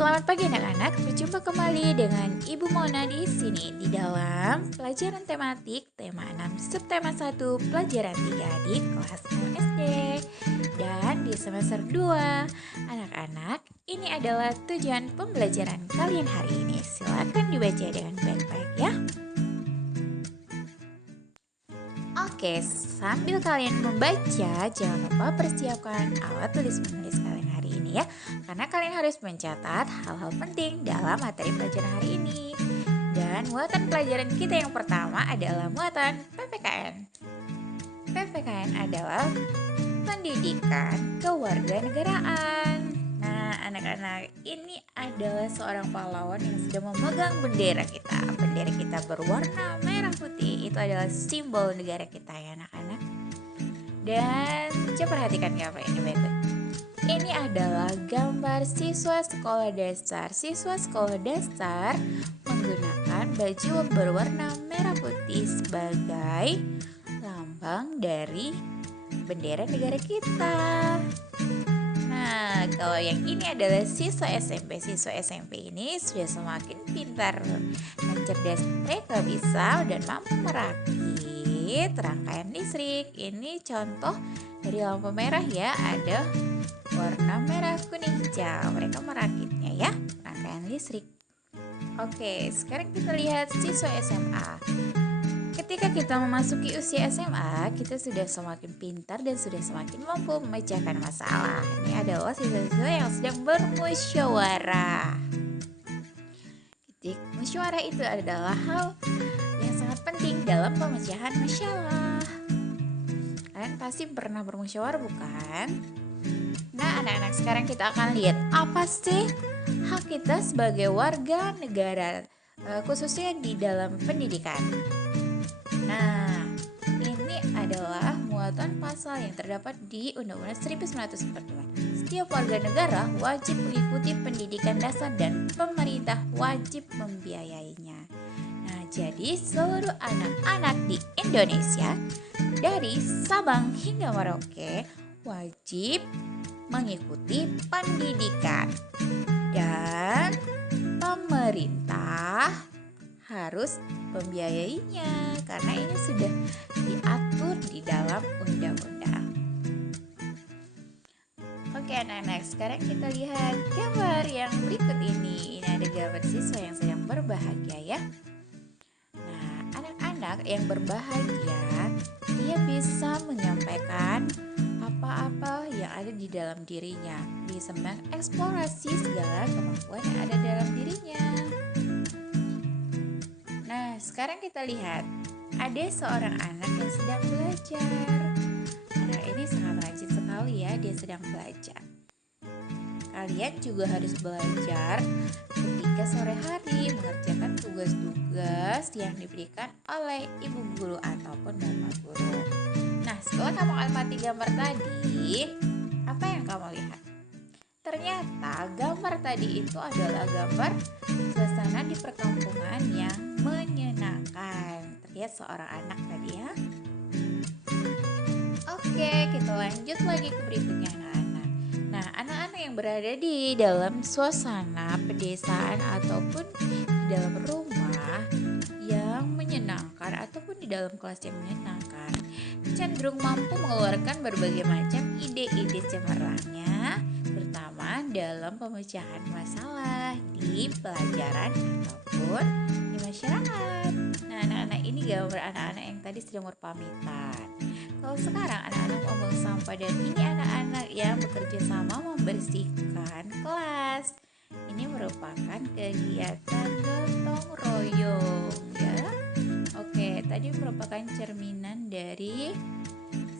Selamat pagi anak-anak, berjumpa kembali dengan Ibu Mona di sini di dalam pelajaran tematik tema 6 subtema 1 pelajaran 3 di kelas 6 SD. Dan di semester 2, anak-anak, ini adalah tujuan pembelajaran kalian hari ini. Silakan dibaca dengan baik-baik ya. Oke, sambil kalian membaca, jangan lupa persiapkan alat tulis menulis kalian hari ini ya. Karena kalian harus mencatat hal-hal penting dalam materi pelajaran hari ini. Dan muatan pelajaran kita yang pertama adalah muatan PPKN. PPKN adalah pendidikan kewarganegaraan. Nah, anak-anak, ini adalah seorang pahlawan yang sedang memegang bendera kita. Bendera kita berwarna merah putih. Itu adalah simbol negara kita ya anak-anak. Dan coba perhatikan gambar ini baik-baik. Ini adalah gambar siswa sekolah dasar. Siswa sekolah dasar menggunakan baju berwarna merah putih sebagai lambang dari bendera negara kita. Nah, kalau yang ini adalah siswa SMP. Siswa SMP ini sudah semakin pintar dan cerdas. Mereka bisa dan mampu merakit rangkaian listrik. Ini contoh dari lampu merah ya. Ada warna merah, kuning, hijau. Mereka merakitnya ya, rangkaian listrik. Oke, sekarang kita lihat siswa SMA. Ketika kita memasuki usia SMA, kita sudah semakin pintar dan sudah semakin mampu memecahkan masalah. Ini adalah siswa-siswa yang sedang bermusyawarah. Musyawarah itu adalah hal yang sangat penting dalam pemecahan masalah. Kalian pasti pernah bermusyawarah bukan? Nah, anak-anak, sekarang kita akan lihat apa sih hak kita sebagai warga negara, khususnya di dalam pendidikan. Nah, ini adalah muatan pasal yang terdapat di Undang-Undang 1945. Setiap warga negara wajib mengikuti pendidikan dasar dan pemerintah wajib membiayainya. Nah, jadi seluruh anak-anak di Indonesia dari Sabang hingga Merauke wajib mengikuti pendidikan dan pemerintah harus membiayainya karena ini sudah diatur di dalam undang-undang. Oke anak-anak, sekarang kita lihat gambar yang berikut ini. Ini ada gambar siswa yang sedang berbahagia ya. Nah, anak-anak yang berbahagia, dia bisa menyampaikan apa-apa yang ada di dalam dirinya, bisa mengeksplorasi segala kemampuan yang ada dalam dirinya. Nah, sekarang kita lihat ada seorang anak yang sedang belajar. Anak ini sangat rajin sekali ya, dia sedang belajar. Kalian juga harus belajar ketika sore hari mengerjakan tugas-tugas yang diberikan oleh ibu guru ataupun bapak guru. Nah, setelah kamu amati gambar tadi, apa yang kamu lihat? Ternyata gambar tadi itu adalah gambar suasana di perkampungan yang menyenangkan. Terlihat seorang anak tadi ya. Oke, kita lanjut lagi ke berikutnya anak-anak. Nah, anak-anak yang berada di dalam suasana pedesaan ataupun di dalam rumah yang menyenangkan ataupun di dalam kelas yang menyenangkan cenderung mampu mengeluarkan berbagai macam ide-ide cemerlangnya, terutama dalam pemecahan masalah di pelajaran ataupun di masyarakat. Nah, anak-anak ini gambar anak-anak yang tadi sedang berpamitan. Kalau sekarang anak-anak membuang sampah dan ini anak-anak yang bekerja sama membersihkan kelas. Ini merupakan kegiatan gotong royong ya. Oke, tadi merupakan cerminan dari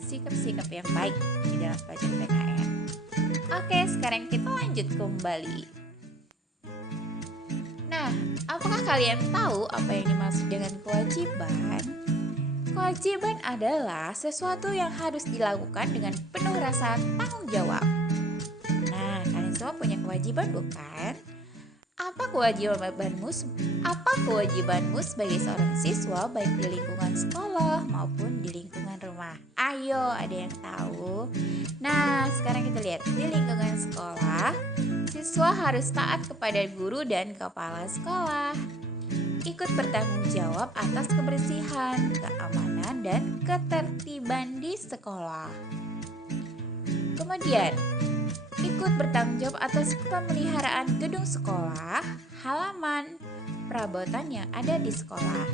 sikap-sikap yang baik di dalam pelajaran PKN. Oke, sekarang kita lanjut kembali. Nah, apakah kalian tahu apa yang dimaksud dengan kewajiban? Kewajiban adalah sesuatu yang harus dilakukan dengan penuh rasa tanggung jawab. Nah, kalian semua punya kewajiban bukan? Apa kewajibanmu sebagai seorang siswa baik di lingkungan sekolah maupun di lingkungan rumah? Ayo, ada yang tahu? Nah, sekarang kita lihat di lingkungan sekolah, siswa Siswa harus taat kepada guru dan kepala sekolah. Ikut bertanggung jawab atas kebersihan, keamanan, dan ketertiban di sekolah. Kemudian, ikut bertanggung jawab atas pemeliharaan gedung sekolah, halaman, perabotan yang ada di sekolah.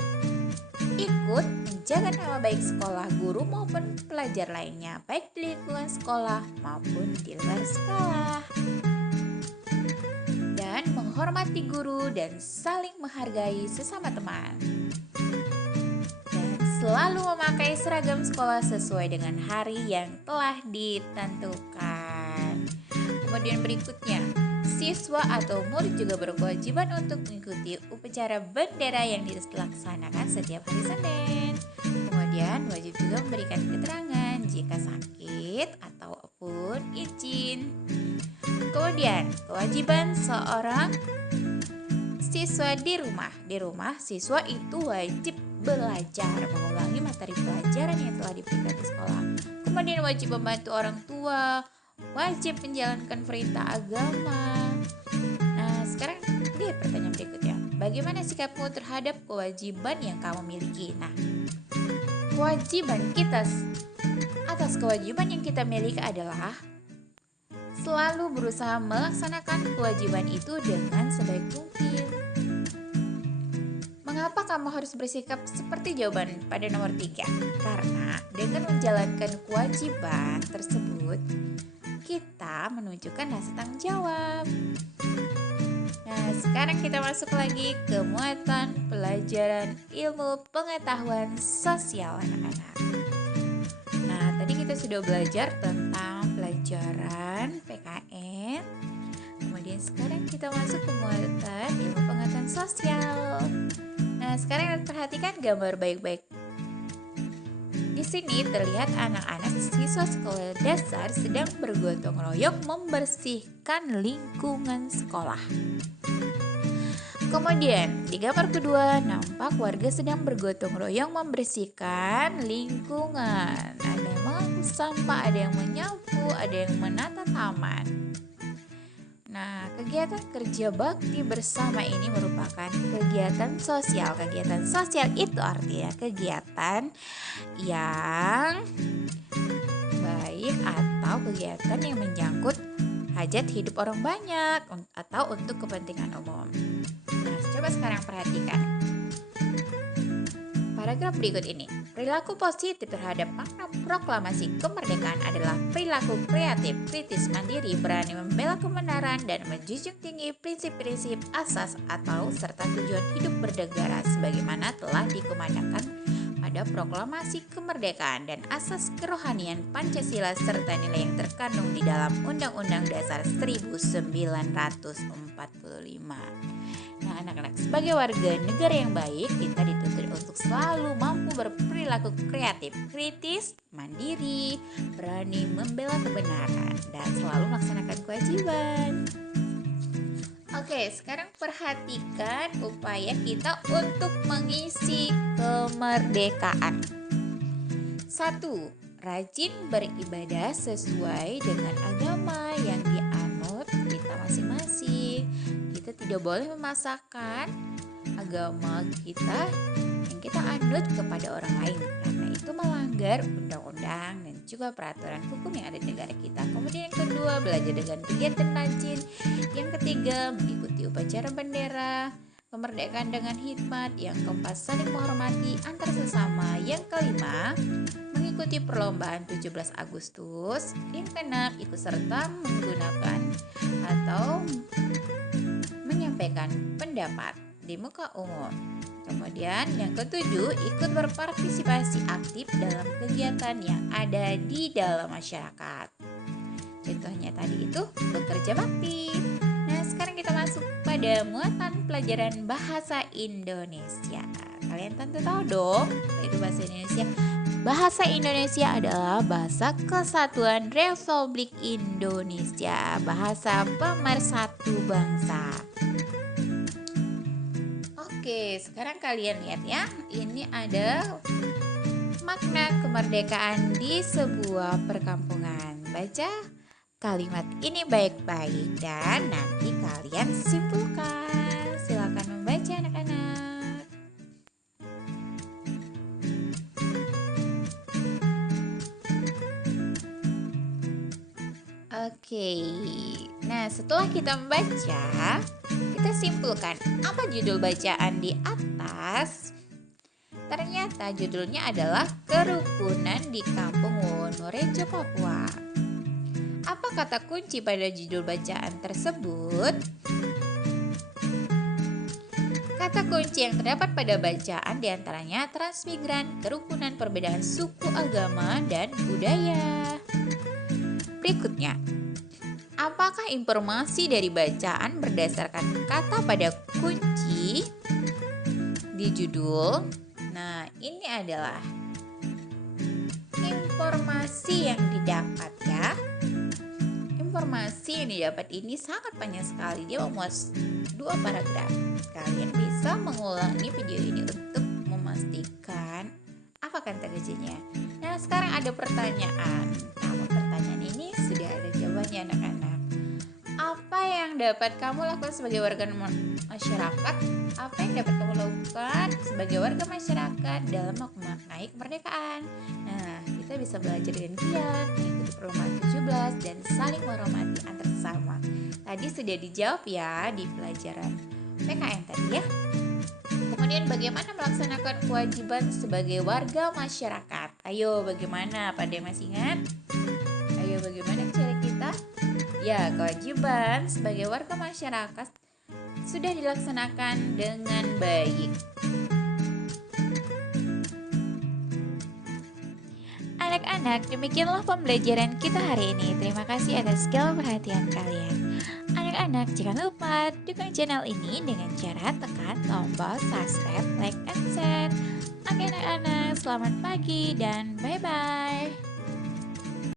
Ikut menjaga nama baik sekolah, guru maupun pelajar lainnya, baik di lingkungan sekolah maupun di luar sekolah. Dan menghormati guru dan saling menghargai sesama teman. Dan selalu memakai seragam sekolah sesuai dengan hari yang telah ditentukan. Kemudian berikutnya, siswa atau murid juga berkewajiban untuk mengikuti upacara bendera yang dilaksanakan setiap hari Senin. Kemudian wajib juga memberikan keterangan jika sakit ataupun izin. Kemudian kewajiban seorang siswa di rumah. Di rumah siswa itu wajib belajar, mengulangi materi pelajaran yang telah diberikan di sekolah. Kemudian wajib membantu orang tua, wajib menjalankan perintah agama. Nah, sekarang lihat pertanyaan berikutnya. Bagaimana sikapmu terhadap kewajiban yang kamu miliki? Nah, kewajiban kita atas kewajiban yang kita miliki adalah selalu berusaha melaksanakan kewajiban itu dengan sebaik mungkin. Mengapa kamu harus bersikap seperti jawaban pada nomor 3? Karena dengan menjalankan kewajiban tersebut, kita menunjukkan rasa tanggung jawab. Nah, sekarang kita masuk lagi ke muatan pelajaran ilmu pengetahuan sosial anak-anak. Nah, tadi kita sudah belajar tentang pelajaran PKN. Kemudian sekarang kita masuk ke muatan ilmu pengetahuan sosial. Nah, sekarang perhatikan gambar baik-baik. Di sini terlihat anak-anak siswa sekolah dasar sedang bergotong royong membersihkan lingkungan sekolah. Kemudian di gambar kedua nampak warga sedang bergotong royong membersihkan lingkungan. Ada yang mengangkut sampah, ada yang menyapu, ada yang menata taman. Nah, kegiatan kerja bakti bersama ini merupakan kegiatan sosial. Kegiatan sosial itu artinya kegiatan yang baik atau kegiatan yang menyangkut hajat hidup orang banyak atau untuk kepentingan umum. Nah, coba sekarang perhatikan paragraf berikut ini. Perilaku positif terhadap makna proklamasi kemerdekaan adalah perilaku kreatif, kritis, mandiri, berani membela kebenaran, dan menjunjung tinggi prinsip-prinsip asas atau serta tujuan hidup bernegara sebagaimana telah dikemukakan pada proklamasi kemerdekaan dan asas kerohanian Pancasila serta nilai yang terkandung di dalam Undang-Undang Dasar 1945. Nah, anak-anak, sebagai warga negara yang baik, kita dituntut untuk selalu mampu berperilaku kreatif, kritis, mandiri, berani membela kebenaran, dan selalu melaksanakan kewajiban. Oke, sekarang perhatikan upaya kita untuk mengisi kemerdekaan. 1. Rajin beribadah sesuai dengan agama yang dianut kita masing-masing. Kita tidak boleh memaksakan agama kita yang kita anut kepada orang lain, karena itu melanggar undang-undang dan juga peraturan hukum yang ada di negara kita. Kemudian yang kedua, belajar dengan giat dan rajin. Yang ketiga, mengikuti upacara bendera kemerdekaan dengan hikmat. Yang keempat, saling menghormati antar sesama. Yang kelima, mengikuti perlombaan 17 Agustus. Yang keenam, ikut serta menggunakan atau menyampaikan pendapat di muka umum. Kemudian yang ketujuh, ikut berpartisipasi aktif dalam kegiatan yang ada di dalam masyarakat. Contohnya tadi itu bekerja bakti. Nah, sekarang kita masuk pada muatan pelajaran bahasa Indonesia. Kalian tentu tahu dong, itu bahasa Indonesia. Bahasa Indonesia adalah bahasa kesatuan Republik Indonesia, bahasa pemersatu bangsa. Oke, sekarang kalian lihat ya, ini ada makna kemerdekaan di sebuah perkampungan. Baca kalimat ini baik-baik dan nanti kalian simpulkan. Silakan membaca anak-anak. Oke, nah setelah kita membaca, kita simpulkan apa judul bacaan di atas. Ternyata judulnya adalah Kerukunan di Kampung Wonorejo, Papua. Apa kata kunci pada judul bacaan tersebut? Kata kunci yang terdapat pada bacaan diantaranya transmigran, kerukunan perbedaan suku, agama, dan budaya. Berikutnya, apakah informasi dari bacaan berdasarkan kata pada kunci di judul? Nah, ini adalah informasi yang didapat ya. Informasi yang didapat ini sangat panjang sekali. Dia memuat 2 paragraf. Kalian bisa mengulangi video ini untuk memastikan apa kata kuncinya. Nah, sekarang ada pertanyaan. Namun pertanyaan ini sudah ada jawabannya anak-anak. Apa yang dapat kamu lakukan sebagai warga masyarakat? Apa yang dapat kamu lakukan sebagai warga masyarakat dalam memaknai kemerdekaan? Nah, kita bisa belajar dengan giat, mengikuti perubahan 17 dan saling menghormati antar sesama. Tadi sudah dijawab ya di pelajaran PKN tadi ya. Kemudian bagaimana melaksanakan kewajiban sebagai warga masyarakat? Ayo bagaimana? Pada masih ingat? Ayo bagaimana cara kita? Ya, kewajiban sebagai warga masyarakat sudah dilaksanakan dengan baik. Anak-anak, demikianlah pembelajaran kita hari ini. Terima kasih atas segala perhatian kalian. Anak-anak, jangan lupa dukung channel ini dengan cara tekan tombol subscribe, like, and share. Oke anak-anak, selamat pagi dan bye-bye.